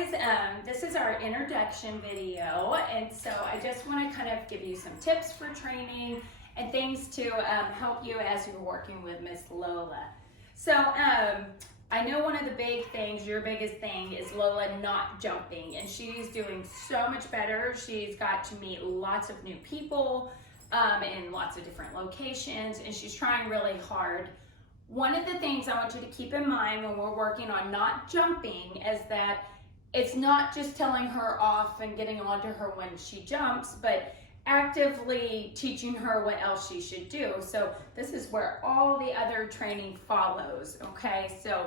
guys, this is our introduction video, and so I just want to kind of give you some tips for training and things to help you as you're working with Miss Lola. So I know one of the big things, your biggest thing, is Lola not jumping, and she's doing so much better. She's got to meet lots of new people in lots of different locations, and she's trying really hard. One of the things I want you to keep in mind when we're working on not jumping is that it's not just telling her off and getting onto her when she jumps, but actively teaching her what else she should do. So this is where all the other training follows, okay? So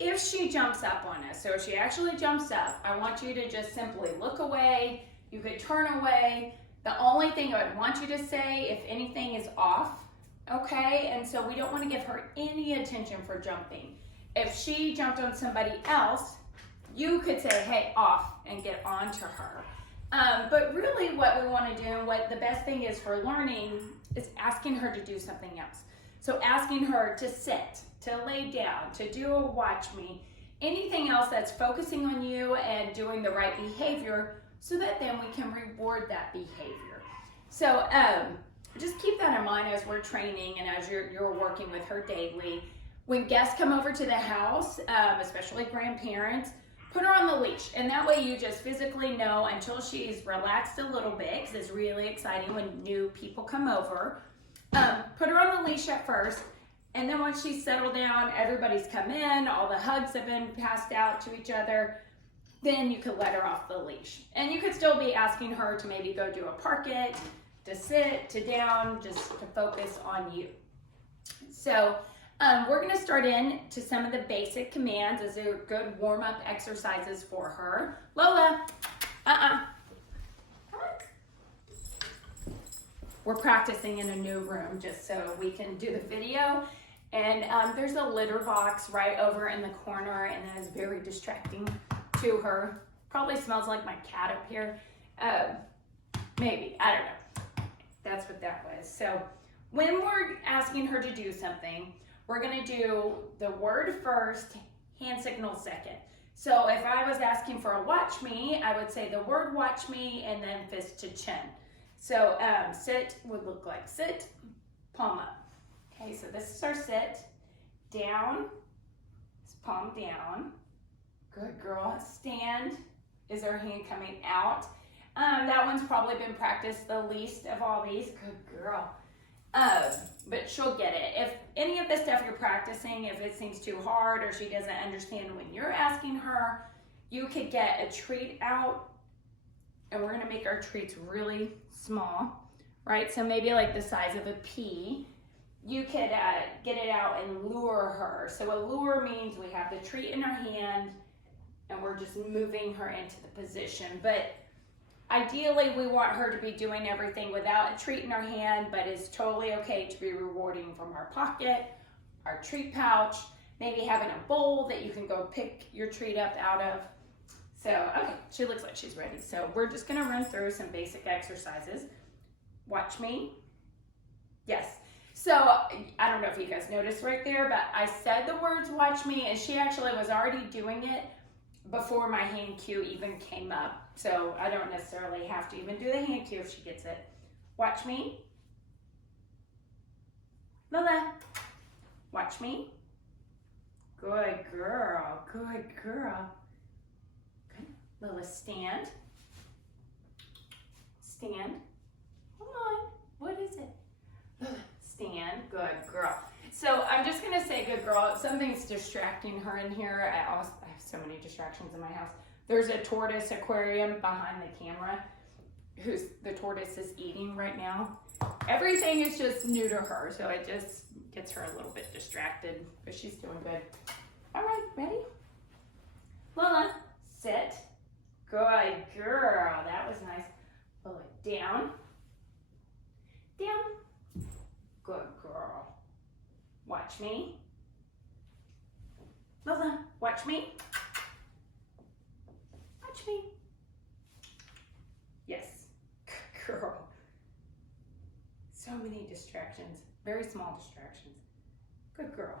if she jumps up on us, so if she actually jumps up, I want you to just simply look away. You could turn away. The only thing I would want you to say, if anything is off, okay? And so we don't want to give her any attention for jumping. If she jumped on somebody else, you could say, hey, off, and get onto her. But really what we want to do, and what the best thing is for learning, is asking her to do something else. So asking her to sit, to lay down, to do a watch me, anything else that's focusing on you and doing the right behavior, so that then we can reward that behavior. So just keep that in mind as we're training and as you're working with her daily. When guests come over to the house, especially grandparents, put her on the leash, and that way you just physically know until she's relaxed a little bit, because it's really exciting when new people come over. Put her on the leash at first, and then once she's settled down, everybody's come in, all the hugs have been passed out to each other, then you could let her off the leash. And you could still be asking her to maybe go do a park it, to sit, to down, just to focus on you. So we're gonna start in to some of the basic commands as they're good warm-up exercises for her. Lola, We're practicing in a new room just so we can do the video. And there's a litter box right over in the corner, and that is very distracting to her. Probably smells like my cat up here. Maybe, I don't know. That's what that was. So when we're asking her to do something, we're gonna do the word first, hand signal second. So if I was asking for a watch me, I would say the word watch me and then fist to chin. So sit would look like sit, palm up. Okay, so this is our sit. Down is palm down. Good girl. Stand is our hand coming out. That one's probably been practiced the least of all these. Good girl. But she'll get it. If any of the stuff you're practicing, if it seems too hard or she doesn't understand when you're asking her, you could get a treat out, and we're gonna make our treats really small, right? So maybe like the size of a pea. You could get it out and lure her. So a lure means we have the treat in our hand and we're just moving her into the position. But ideally, we want her to be doing everything without a treat in her hand, but it's totally okay to be rewarding from our pocket, our treat pouch, maybe having a bowl that you can go pick your treat up out of. So, okay, she looks like she's ready. So we're just gonna run through some basic exercises. Watch me. Yes. So I don't know if you guys noticed right there, but I said the words watch me, and she actually was already doing it before my hand cue even came up. So I don't necessarily have to even do the hand cue if she gets it. Watch me. Lola, watch me. Good girl, good girl. Good. Lola, stand. Stand. Come on, what is it? Lola, stand, good girl. So I'm just gonna say good girl. Something's distracting her in here. I have so many distractions in my house. There's a tortoise aquarium behind the camera the tortoise is eating right now. Everything is just new to her, so it just gets her a little bit distracted, but she's doing good. All right, ready? Lola, sit. Good girl, that was nice. Lola, down. Down. Good girl. Watch me. Lola, watch me. Watch me. Yes. Good girl. So many distractions. Very small distractions. Good girl.